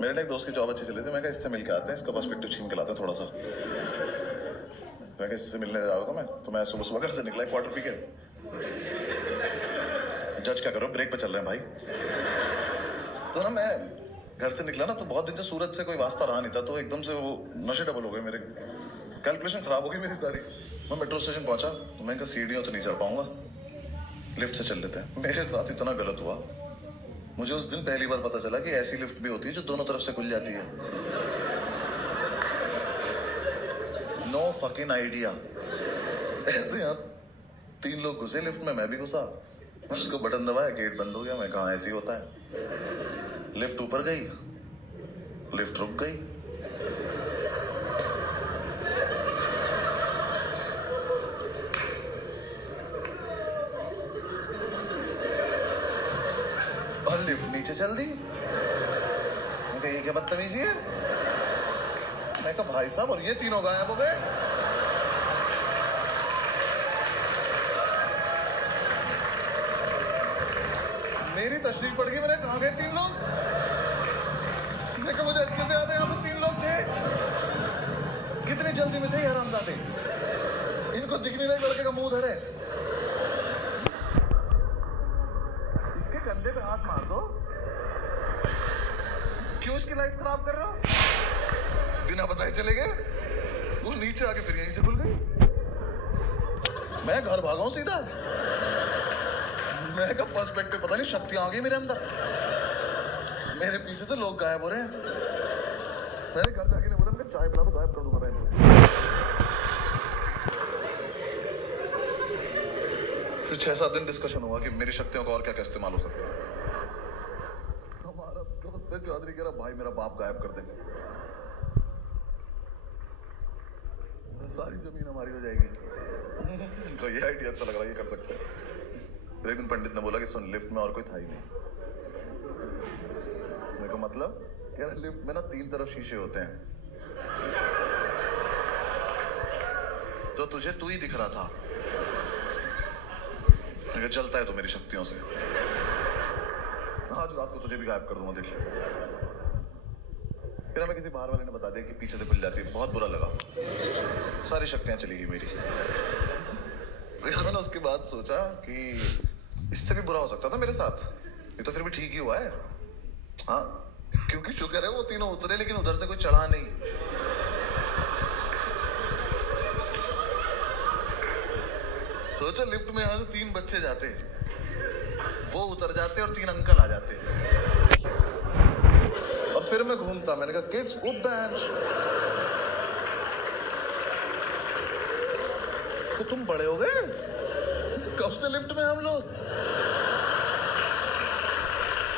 मेरे ने एक दोस्त की जॉब अच्छी चली थी, मैं कहा इससे मिल के आते हैं, इसका पर्सपेक्टिव छीन के लाते हैं थोड़ा सा। मैं कहा इससे मिलने जा रहा था मैं, तो मैं सुबह सुबह घर से निकला क्वार्टर पी के। जज क्या करो, ब्रेक पे चल रहे हैं भाई। तो ना मैं घर से निकला ना, तो बहुत दिन से सूरज से कोई वास्ता रहा नहीं था, तो एकदम से वो नशे डबल हो गए मेरे, कैलकुलेशन खराब हो गई मेरी सारी। मैं मेट्रो स्टेशन पहुंचा, तो मैं कहा सीढ़ियों तो नहीं चढ़ पाऊंगा, लिफ्ट से चल लेते हैं। मेरे साथ इतना गलत हुआ, मुझे उस दिन पहली बार पता चला कि ऐसी लिफ्ट भी होती है जो दोनों तरफ से खुल जाती है। No fucking idea. ऐसे यहाँ 3 लोग घुसे लिफ्ट में, मैं भी घुसा, मैं उसको बटन दबाया, गेट बंद हो गया। मैं कहा ऐसे ही होता है। लिफ्ट ऊपर गई, लिफ्ट रुक गई। और लिफ्ट नीचे चल दी। मैं कहा ये क्या बदतमीजी है। मैं कहा भाई साहब, और ये तीनों गायब हो गए। मेरी तशरीफ पड़ गई, मैंने कहा गए 3 लोग। मैं कहा मुझे अच्छे से याद है यहाँ पे 3 लोग थे। कितनी जल्दी में थे ये हरामजादे, इनको दिख नहीं रहा लड़के का मुंह धरे। इसके कंधे पे हाथ मार दो, क्यों इसकी लाइफ खराब कर रहे हो। बिना बताए चले गए, वो नीचे आके फिर यहीं से खुल गई। मैं घर भागा हूं सीधा। मैं का पर्सपेक्टिव पता नहीं, शक्तियां आ गई मेरे अंदर। मेरे पीछे से लोग गायब हो रहे हैं। मैंने घर जाके नहीं बोला, मैं चाय पिला दो, गायब कर दूंगा मैं। फिर 6-7 दिन डिस्कशन हुआ कि मेरी शक्तियों का और क्या क्या इस्तेमाल हो सकता है। हमारा दोस्त है चौधरी, कह रहा भाई मेरा बाप गायब कर देंगे, सारी जमीन हमारी हो जाएगी। तो ये आइडिया अच्छा लग रहा है, ये कर सकते हैं। एक दिन पंडित ने बोला कि सुन, लिफ्ट में और कोई था ही नहीं। मेरे को मतलब यार, लिफ्ट में ना 3 तरफ शीशे होते हैं, तो तुझे तू ही दिख रहा था। मैं चलता है तो मेरी शक्तियों से, आज रात को तुझे भी गायब कर दूंगा, देख ले। फिर हमें किसी बाहर वाले ने बता दिया कि पीछे से खुल जाती है, बहुत बुरा लगा, सारी शक्तियां चली गई मेरी। मैंने उसके बाद सोचा कि इससे भी बुरा हो सकता था मेरे साथ, ये तो फिर भी ठीक ही हुआ है। हाँ, क्योंकि शुक्र है वो तीनों उतरे, लेकिन उधर से कोई चढ़ा नहीं। सोचो लिफ्ट में यहाँ से 3 बच्चे जाते, वो उतर जाते और 3 अंकल आ जाते, और फिर मैं घूमता। मैंने कहा किड्स गुड बेंच, तो तुम बड़े हो गए, कब से लिफ्ट में हम लोग।